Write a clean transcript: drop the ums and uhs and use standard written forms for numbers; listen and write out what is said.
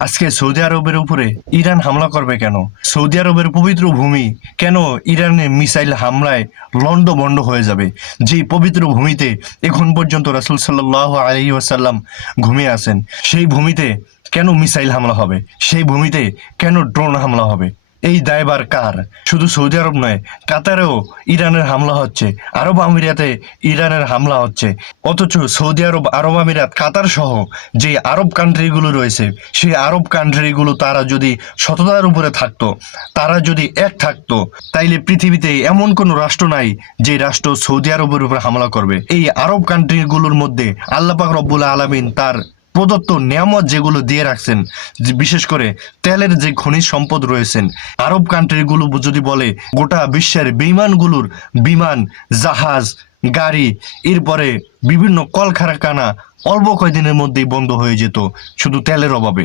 আজকে সৌদি আরবের উপরে ইরান হামলা করবে কেন? সৌদি আরবের পবিত্র ভূমি কেন ইরানের মিসাইল হামলায় লণ্ডভণ্ড হয়ে যাবে? যে পবিত্র ভূমিতে এখন পর্যন্ত রাসূল সাল্লাল্লাহু আলাইহি ওয়াসাল্লাম ঘুমিয়ে আছেন, সেই ভূমিতে কেন মিসাইল হামলা হবে? সেই ভূমিতে কেন ড্রোন হামলা হবে? এই দায়ভার কার? শুধু সৌদি আরব নয়, কাতারেও ইরানের হামলা হচ্ছে, আরব আমিরাতে ইরানের হামলা হচ্ছে। অথচ সৌদি আরব, আরব আমিরাত, কাতার সহ যে আরব কান্ট্রিগুলো রয়েছে, সেই আরব কান্ট্রিগুলো তারা যদি সততার উপরে থাকতো, তারা যদি এক থাকতো, তাইলে পৃথিবীতে এমন কোনো রাষ্ট্র নাই যে রাষ্ট্র সৌদি আরবের উপর হামলা করবে। এই আরব কান্ট্রিগুলোর মধ্যে আল্লাহ পাক রব্বুল আলামিন তার প্রদত্ত নিয়ামত যেগুলো দিয়ে রাখছেন, বিশেষ করে তেলের যে খনিজ সম্পদ রয়েছেন, আরব কান্ট্রিগুলো যদি বলে গোটা বিশ্বের বিমানগুলোর বিমান, জাহাজ, গাড়ি, এরপরে বিভিন্ন কলকারখানা অল্প কয়দিনের মধ্যেই বন্ধ হয়ে যেত শুধু তেলের অভাবে।